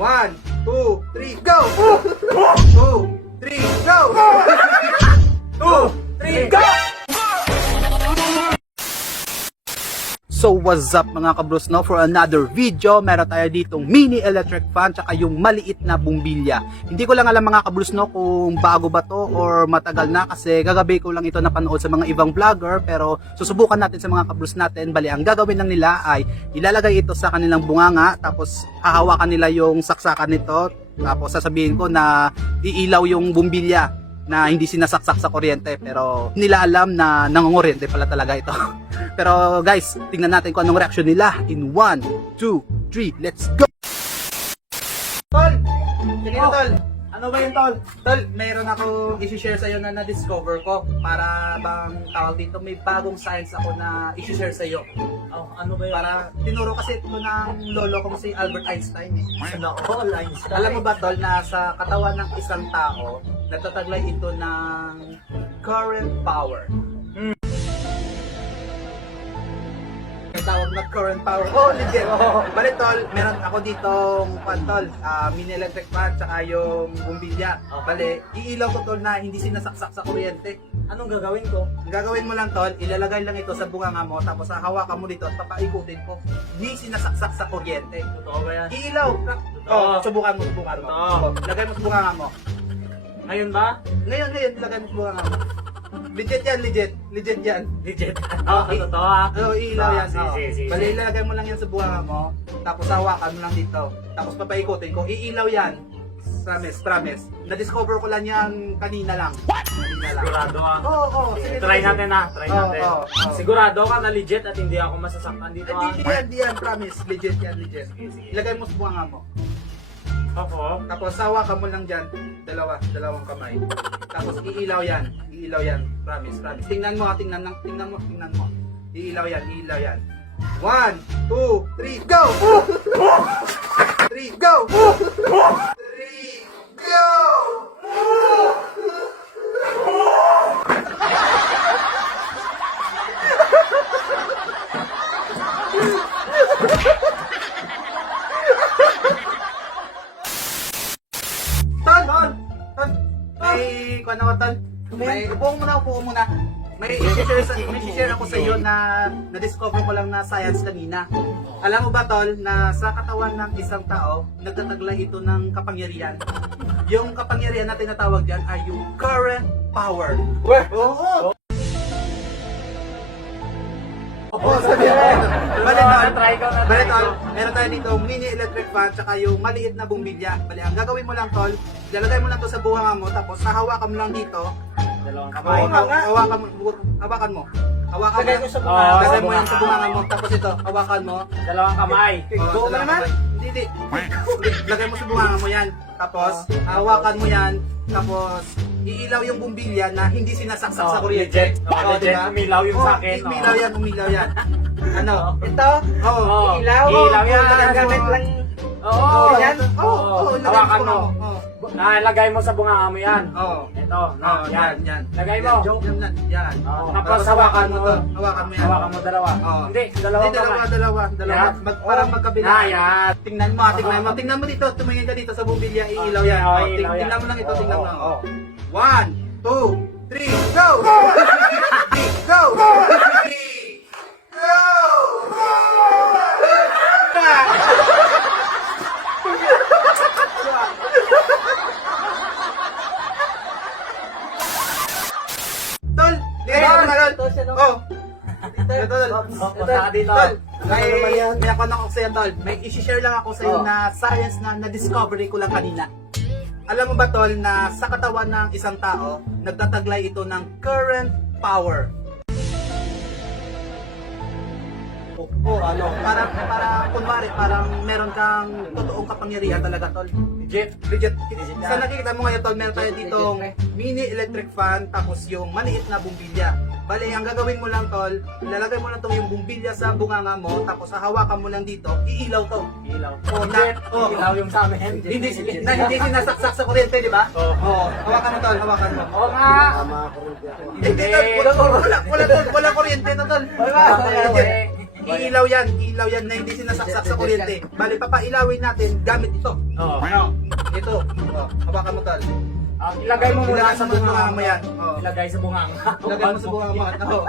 1, 2, 3, go! 2, 3, go! 2, 3, go! So what's up mga kabros, no? For another video, meron tayo ditong mini electric fan tsaka yung maliit na bumbilya. Hindi ko lang alam mga kabros, no, kung bago ba to or matagal na, kasi gagabi ko lang ito napanood sa mga ibang vlogger, pero susubukan natin sa mga kabros natin. Bali, ang gagawin lang nila ay ilalagay ito sa kanilang bunganga, tapos hahawakan nila yung saksakan nito, tapos sasabihin ko na iilaw yung bumbilya na hindi sinasaksak sa kuryente, pero nila alam na nangunguryente pala talaga ito. Pero guys, tingnan natin kung anong reaction nila in 1, 2, 3, let's go! Tol! Sige na, Tol! Ano ba yun, Tol? Tol, mayroon akong isi-share sa'yo na na-discover ko. Para bang tawag dito, may bagong science ako na isi-share sa'yo. Oh, ano ba yun? Para tinuro kasi ito ng lolo kong si Albert Einstein eh. Nako, Einstein. Alam mo ba, Tol, na sa katawan ng isang tao, nagtataglay ito ng current power. Yung tawag na current power. Oh, legit. Bali, Tol, meron ako ditong Tol, mini electric fan, tsaka yung bumbilya. Bali, iilaw ko, Tol, na hindi sinasaksak sa kuryente. Anong gagawin ko? Ang gagawin mo lang, Tol, ilalagay lang ito sa bunganga mo, tapos hahawakan mo dito at papaikutin ko. Hindi sinasaksak sa kuryente. Totoo ba yan? Iilaw. Totoo. Subukan mo, subukan mo. Totoo. Lagay mo sa bunganga mo. Ngayon ba? Ngayon, lagay mo sa bunganga mo. Legit yan, legit. Legit yan. Legit. Oh, Totoo ha? Oo, iilaw yan. Sige. Bali, ilagay mo lang yan sa bunganga mo, tapos hawakan mo lang dito. Tapos papaikutin ko, iilaw yan. Promise. Na-discover ko lang yan kanina lang. Kanina lang. Sigurado ha? Oo. Sige, Try sige. natin ha? Try natin. Oo. Sigurado ka na legit at hindi ako masasaktan dito ha? Hindi yan, promise. Legit yan, legit. Sige. Ilagay mo sa bunganga mo. Opo. Tapos hawakan mo lang dyan, dalawang kamay. Tapos iilaw yan, promise. Tingnan mo. Iilaw yan. 1, 2, 3, go! 3, go! 3, go! Tol! May kuwan ako, Tol. Upo muna. May i-share ako sa iyo na na-discover ko lang na science kanina. Alam mo ba, Tol, na sa katawan ng isang tao, nagtataglay ito ng kapangyarihan. Yung kapangyarihan na tinatawag diyan ay yung current power. Oo! Sabi mo. Try ko na. Bali, Tol, meron tayo dito mini electric fan tsaka yung maliit na bumbilya. Bali, ang gagawin mo lang, Tol, ilalagay mo lang to sa buhanga mo, tapos hahawakan mo lang dito. Dalawang kamay. Hawakan mo. Lagay mo sa Lagay bunganga. mo yan sa bunganga mo, tapos ito, hawakan mo. Dalawang kamay. Go mo naman. Hindi. Lagay mo sa bunganga mo yan. Tapos, hawakan mo yan. Tapos, iilaw yung bumbilya na hindi sinasaksak sa kuryente. Legit. Umilaw yung sa akin. Umilaw yan. Ano? Ito? Oo. Ilaw yan. Gamit lang. Oo. Yan? Oo. Hawakan mo. Lagay mo sa bunganga mo yan. Oo. Ito. Yan. Lagay mo. Yan. Tapos hawakan mo to. Hawakan mo yan. Hawakan mo dalawa. Oo. Hindi, dalawang kamay. Dalawa. Yan. Parang magkabila. Yan. Tingnan mo. Tingnan mo dito. Tumingin ka dito sa bumbilya. Iilaw yan. Oo, Oh, iilaw yan. tingnan mo lang ito. Tingnan mo lang. Oo. 1, 2, 3, go! Go! 3, go! Tol! Oh! Tol, may ako na ako sa'yo, Tol. May isi-share lang ako sa'yo na science na na-discovery ko lang kanina. Alam mo ba, Tol, na sa katawan ng isang tao, nagtataglay ito ng current power. Para kunwari, parang meron kang totoong kapangyarihan talaga, Tol. Legit. Sa nakikita mo ngayon, Tol, meron tayo ditong mini electric fan, tapos yung maliit na bumbilya. Bale, ang gagawin mo lang, Tol, ilalagay mo lang tong yung bumbilya sa bunganga mo, tapos hahawakan mo lang dito, iilaw to. Ilaw. Oh. Ilaw yung sa amin. Hindi sinasaksak sa kuryente, di ba? Oo. Hawakan mo, Tol, hawakan mo. Oo nga. Hindi, Tol, wala kuryente na, Tol. Wala. Iilaw yan na hindi sinasaksak sa kuryente. Bali, papailawin natin gamit ito. Oo. Ito. Hawakan mo, tol. Ilagay mo muna sa bunganga bunganga mo yan. Oo. Ilagay sa bunganga. Lagay mo sa bunganga mo. Oo.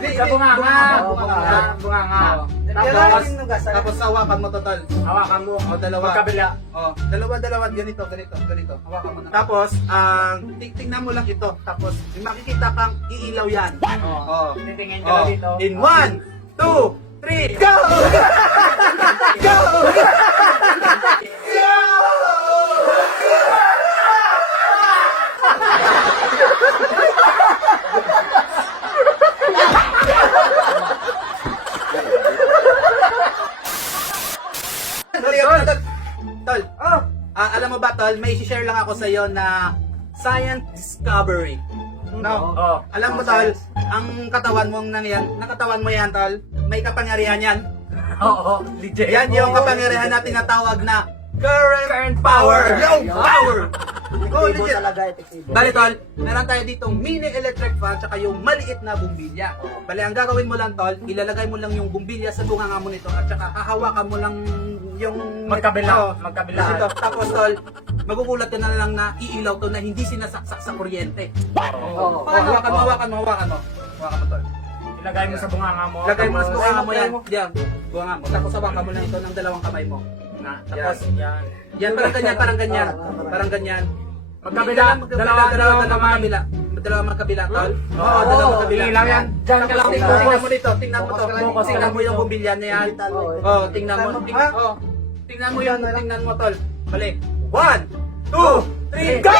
Sa bunganga. Bunganga. Bunganga. Tapos hawakan mo, tol. Hawakan mo. Dalawa. Magkabila. Dalawa, ganito. Hawakan mo na. Tapos, tingnan mo lang ito. Tapos, may makikita kang iilaw yan. Oo. Titingin ka na dito. In 1, 2, 3, go! Go! Tol, alam mo ba, tol, may share lang ako sa iyo na science discovery. No? Oo. Alam mo, tol, ang katawan mong nakatawan mo yan, tol, may kapangyarihan yan. Oo. Legit. Yan yung kapangyarihan natin na tawag na current power. Yung power. Oh, legit. Bali, tol, meron tayo ditong mini electric fan tsaka yung maliit na bumbilya. Bali, ang gagawin mo lang, tol, ilalagay mo lang yung bumbilya sa bunganga mo nito at tsaka hahawakan mo lang yung Magkabila. Oo. Magkabila. Ito. Tapos, tol, magugulat ka na lang na iilaw to na hindi sinasaksak sa kuryente. Oo. Hawakan mo, tol. Ilagay mo sa bunganga mo. Lagay mo sa bunganga mo yan. Tapos, Yan, bunganga mo. Tapos hawakan mo lang ito ng dalawang kamay mo. Tapos, yan. Yan, parang ganyan. Magkabila. Dalawa magkabila. Dalawa magkabila, tol. Oo, dalawa magkabila. Ilaw yan. Diyan ka lang Tingnan focus. mo dito, tingnan mo to. Focus. Tingnan mo yung bumbilya na yan. Oh, tingnan mo. Tingnan mo yung, tingnan mo, tol. Bali. 1, 2, 3, go!